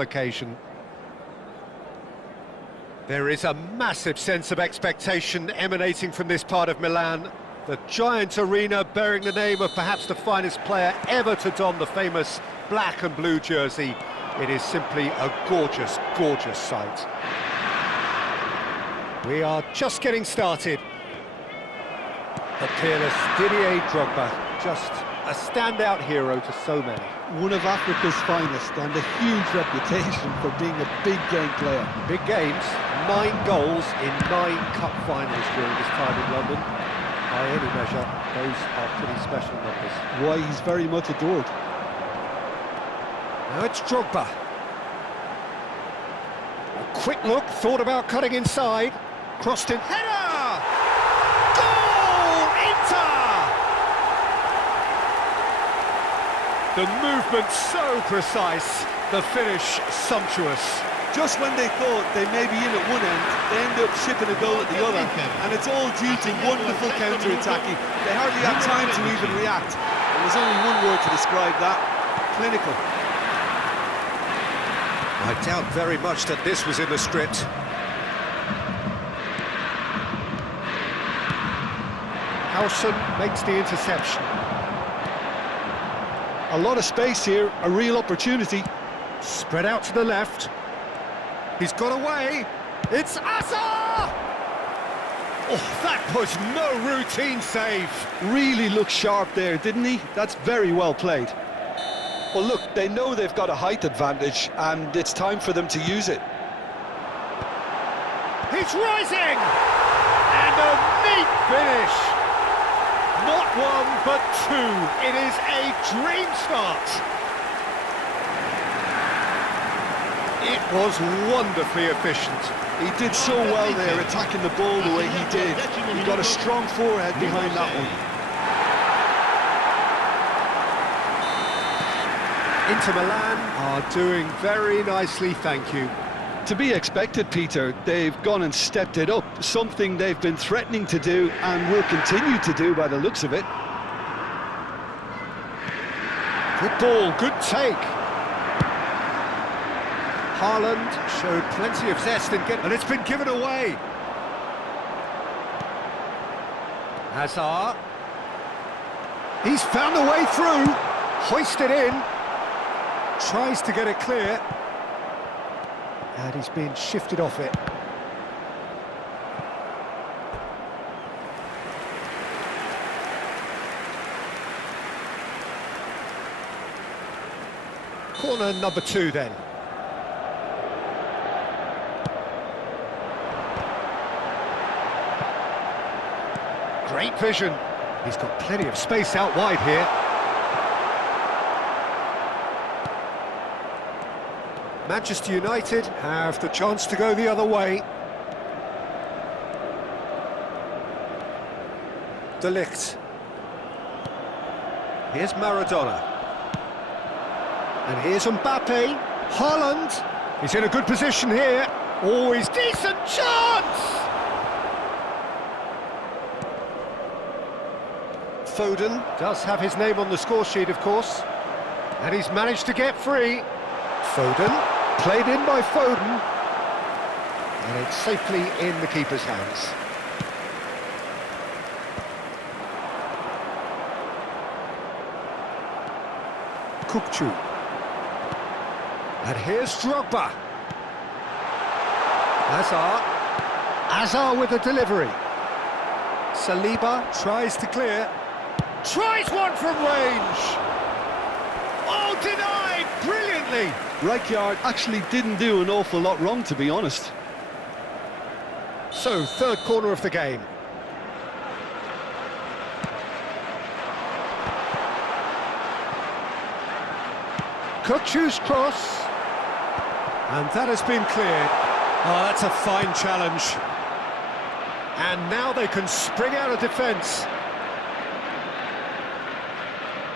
occasion. There is a massive sense of expectation emanating from this part of Milan. The giant arena bearing the name of perhaps the finest player ever to don the famous black and blue jersey. It is simply a gorgeous, gorgeous sight. We are just getting started. The peerless Didier Drogba, just a standout hero to so many. One of Africa's finest and a huge reputation for being a big game player. Big games, 9 goals in 9 cup finals during his time in London. By any measure, those are pretty special numbers. Why, he's very much adored. Now it's Drogba. A quick look, thought about cutting inside. Crossed in. Header! Goal! Inter! The movement so precise, the finish sumptuous. Just when they thought they may be in at one end, they end up shipping a goal at the other, and it's all due to wonderful counter-attacking. They hardly had time to even react. There's only one word to describe that: clinical. I doubt very much that this was in the script. Howson makes the interception. A lot of space here, a real opportunity. Spread out to the left. He's got away. It's Azar! Oh, that was no routine save. Really looked sharp there, didn't he? That's very well played. Well, look, they know they've got a height advantage, and it's time for them to use it. He's rising! And a neat finish. Not one, but two. It is a dream start. It was wonderfully efficient. He did so well there, attacking the ball the way he did. He got a strong forehead behind that one. Inter Milan are doing very nicely, thank you. To be expected, Peter. They've gone and stepped it up, something they've been threatening to do and will continue to do by the looks of it. Good ball, good take. Haaland showed plenty of zest in getting, and it's been given away. Hazard. He's found a way through. Hoisted in. Tries to get it clear. And he's being shifted off it. Corner number 2 then. Great vision. He's got plenty of space out wide here. Manchester United have the chance to go the other way. De Ligt. Here's Maradona. And here's Mbappe. Haaland. He's in a good position here. Always decent chance! Foden does have his name on the score sheet, of course. And he's managed to get free. Foden. Played in by Foden, and it's safely in the keeper's hands. Kukçu. And here's Drogba. Azar with the delivery. Saliba tries to clear. Tries one from range. Oh, denied brilliantly. Rijkaard actually didn't do an awful lot wrong, to be honest. So, third corner of the game. Kukçu's cross. And that has been cleared. Oh, that's a fine challenge. And now they can spring out of defence.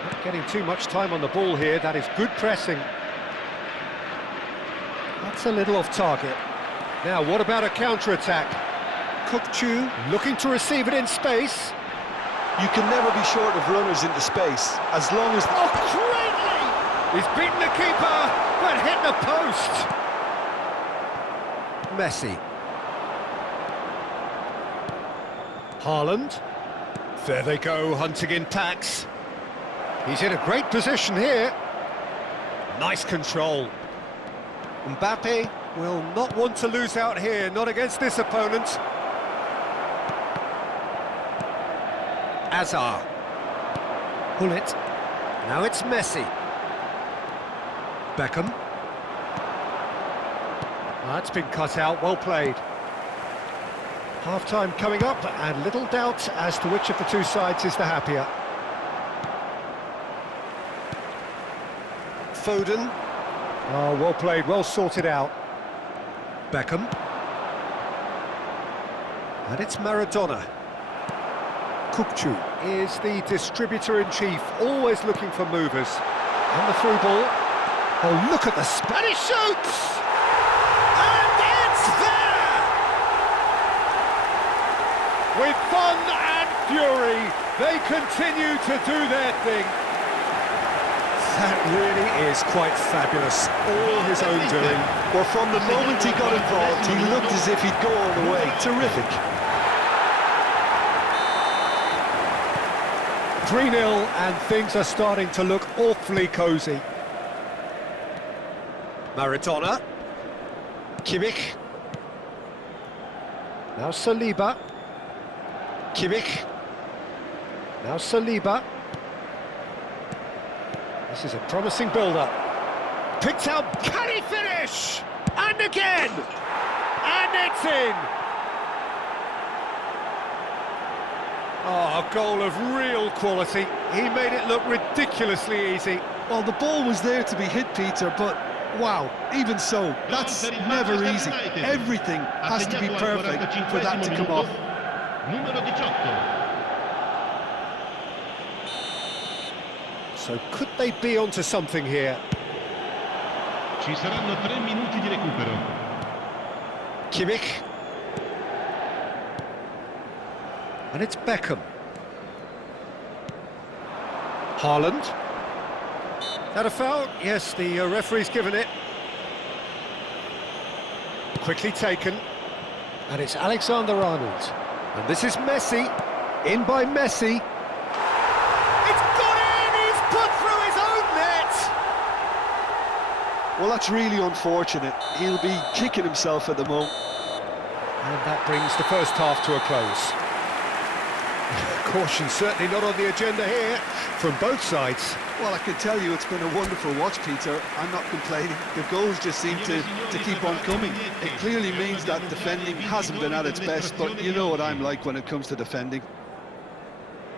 Not getting too much time on the ball here. That is good pressing. That's a little off target. Now, what about a counter-attack? Kukçu looking to receive it in space. You can never be short of runners into space, as long as... Oh, greatly! He's beaten the keeper, but hit the post. Messi. Haaland. There they go, hunting in packs. He's in a great position here. Nice control. Mbappe will not want to lose out here, not against this opponent. Hazard. Pull it. Now it's Messi. Beckham. That's been cut out, well played. Half-time coming up, and little doubt as to which of the two sides is the happier. Foden. Oh, well played, well sorted out. Beckham. And it's Maradona. Kukçu is the distributor-in-chief, always looking for movers. And the through ball. Oh, look at the Spanish shoots! And it's there! With fun and fury, they continue to do their thing. That really is quite fabulous, all his own doing. Well, from the moment he got involved, he looked as if he'd go all the way. Terrific. 3-0, and things are starting to look awfully cosy. Maradona. Kimmich. Now Saliba. Kimmich. Now Saliba. This is a promising build-up. Picked out, can he finish? And again! And it's in! Oh, a goal of real quality. He made it look ridiculously easy. Well, the ball was there to be hit, Peter, but wow, even so, that's never easy. Everything has to be perfect for that to come off. So could they be onto something here? Ci saranno 3 minuti di recupero. Kimmich. And it's Beckham. Haaland. That a foul? Yes, the referee's given it. Quickly taken. And it's Alexander-Arnold. And this is Messi. In by Messi. It's gone in! He's put through his own net! Well, that's really unfortunate. He'll be kicking himself at the moment. And that brings the first half to a close. Caution certainly not on the agenda here from both sides. Well, I can tell you it's been a wonderful watch, Peter. I'm not complaining. The goals just seem to keep on coming. It clearly means that defending hasn't been at its best, but you know what I'm like when it comes to defending.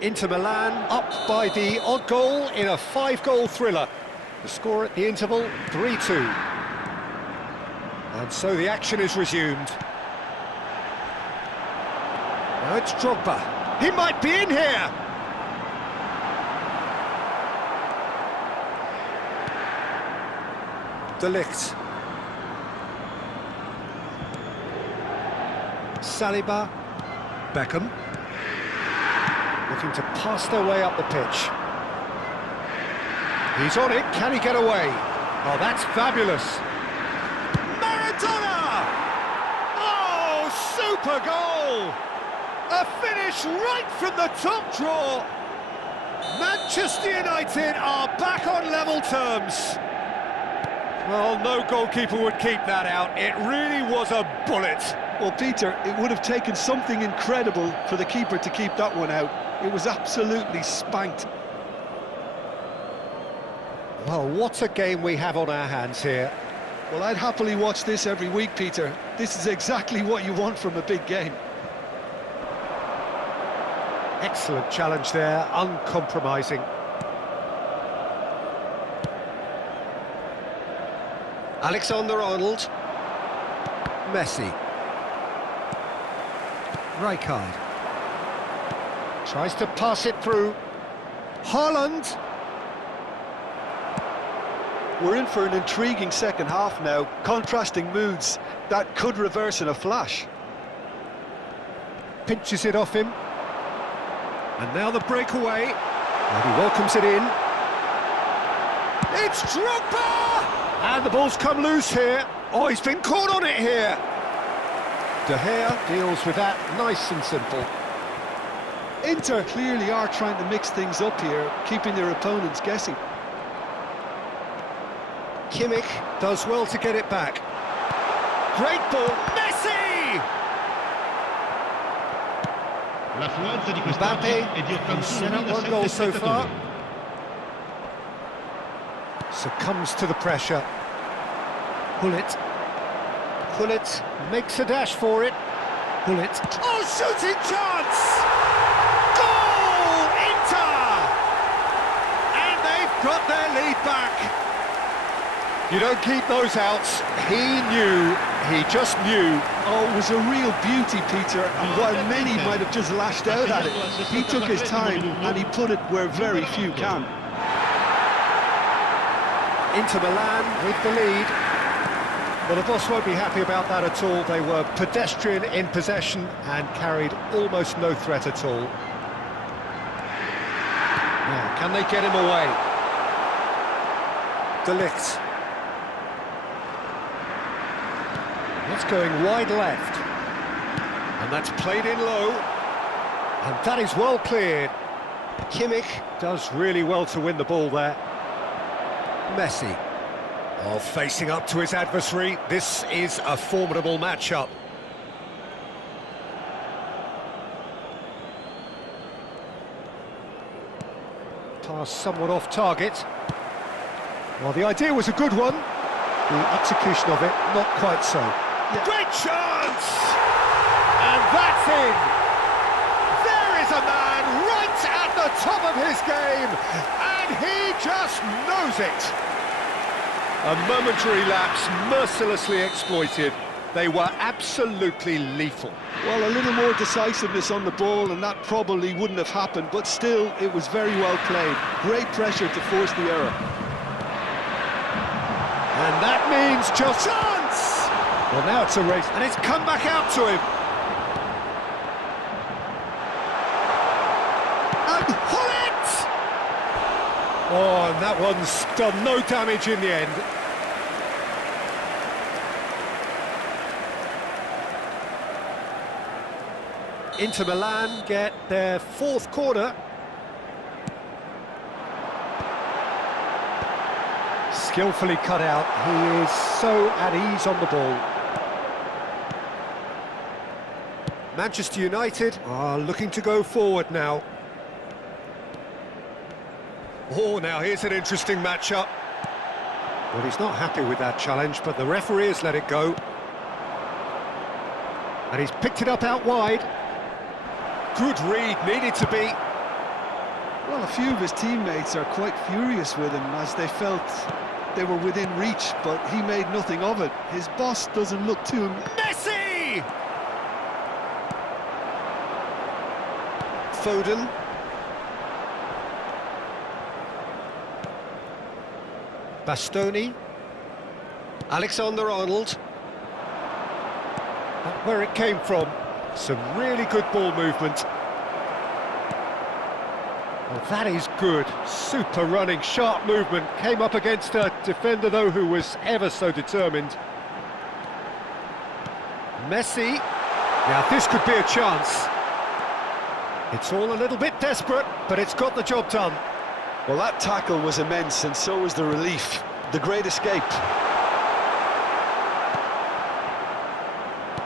Inter Milan up by the odd goal in a 5-goal thriller. The score at the interval, 3-2. And so the action is resumed. Now it's Drogba. He might be in here! De Ligt. Saliba. Beckham. Looking to pass their way up the pitch. He's on it, can he get away? Oh, that's fabulous. Maradona! Oh, super goal! A finish right from the top draw. Manchester United are back on level terms. Well, no goalkeeper would keep that out. It really was a bullet. Well, Peter, it would have taken something incredible for the keeper to keep that one out. It was absolutely spanked. Well, what a game we have on our hands here. Well, I'd happily watch this every week, Peter. This is exactly what you want from a big game. Excellent challenge there, uncompromising. Alexander-Arnold. Messi. Rijkaard. Tries to pass it through. Haaland. We're in for an intriguing second half now. Contrasting moods that could reverse in a flash. Pinches it off him. And now the breakaway. And he welcomes it in. It's Drogba! And the ball's come loose here. Oh, he's been caught on it here. De Gea deals with that nice and simple. Inter clearly are trying to mix things up here, keeping their opponents guessing. Kimmich does well to get it back. Great ball, Messi! L'affluenza di quest'oggi è di Mbappe, set up one goal so far. Succumbs to the pressure. Gullit makes a dash for it. Gullit. Oh, shooting chance! Goal! Inter! And they've got their lead back. You don't keep those outs. He just knew. Oh, it was a real beauty, Peter, and while many might have just lashed out at it, he took his time and he put it where very few can. Inter Milan with the lead. Well, the boss won't be happy about that at all. They were pedestrian in possession and carried almost no threat at all. Now, can they get him away? De Ligt. That's going wide left. And that's played in low. And that is well cleared. Kimmich does really well to win the ball there. Messi. Oh, facing up to his adversary. This is a formidable matchup. Pass somewhat off target. Well, the idea was a good one. The execution of it, not quite so. Yeah. Great chance! And that's in! There is a man right at the top of his game, and he just knows it. A momentary lapse, mercilessly exploited. They were absolutely lethal. Well, a little more decisiveness on the ball and that probably wouldn't have happened, but still, it was very well played. Great pressure to force the error. And that means just chance! Well, now it's a race, and it's come back out to him. And Gullit! Oh, and that one's done no damage in the end. Inter Milan get their fourth corner. Skillfully cut out. He is so at ease on the ball. Manchester United are looking to go forward now. Oh, now here's an interesting matchup. Well, he's not happy with that challenge, but the referee has let it go. And he's picked it up out wide. Good read, needed to be. Well, a few of his teammates are quite furious with him as they felt they were within reach, but he made nothing of it. His boss doesn't look too... Messi! Foden. Bastoni. Alexander-Arnold. That's where it came from. Some really good ball movement. Well, that is good. Super running, sharp movement. Came up against a defender, though, who was ever so determined. Messi. Now, this could be a chance. It's all a little bit desperate, but it's got the job done. Well, that tackle was immense, and so was the relief. The great escape.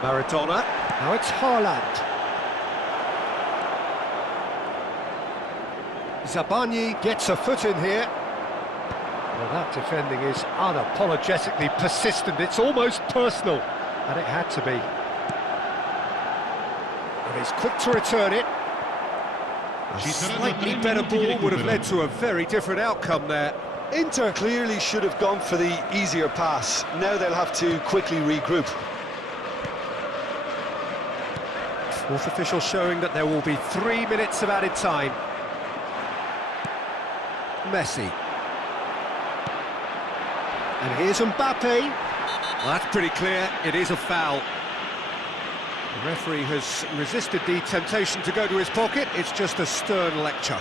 Maradona. Now it's Haaland. Zabani gets a foot in here. Well, that defending is unapologetically persistent. It's almost personal, and it had to be. And he's quick to return it. A slightly better ball would have led to a very different outcome there. Inter clearly should have gone for the easier pass. Now they'll have to quickly regroup. Fourth official showing that there will be 3 minutes of added time. Messi. And here's Mbappe. Well, that's pretty clear, it is a foul. The referee has resisted the temptation to go to his pocket. It's just a stern lecture.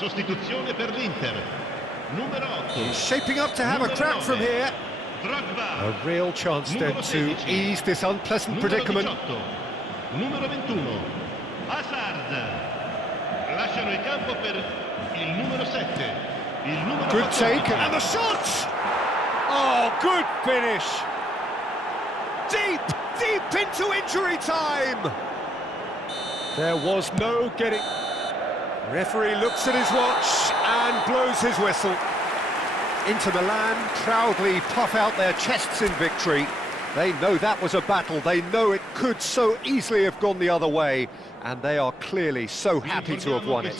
Sostituzione per l'Inter. Numero 8. Shaping up to have a Numero crack from 9. here. Drogba. A real chance then Numero to 16. ease this unpleasant Numero predicament. 18. Numero 21. Hazard. Lasciano il campo per il numero 7. Il numero Good 14. take, and the shot! Oh, good finish! Deep, deep into injury time! There was no getting... Referee looks at his watch and blows his whistle. Inter Milan proudly puff out their chests in victory. They know that was a battle, they know it could so easily have gone the other way, and they are clearly so happy to have won it.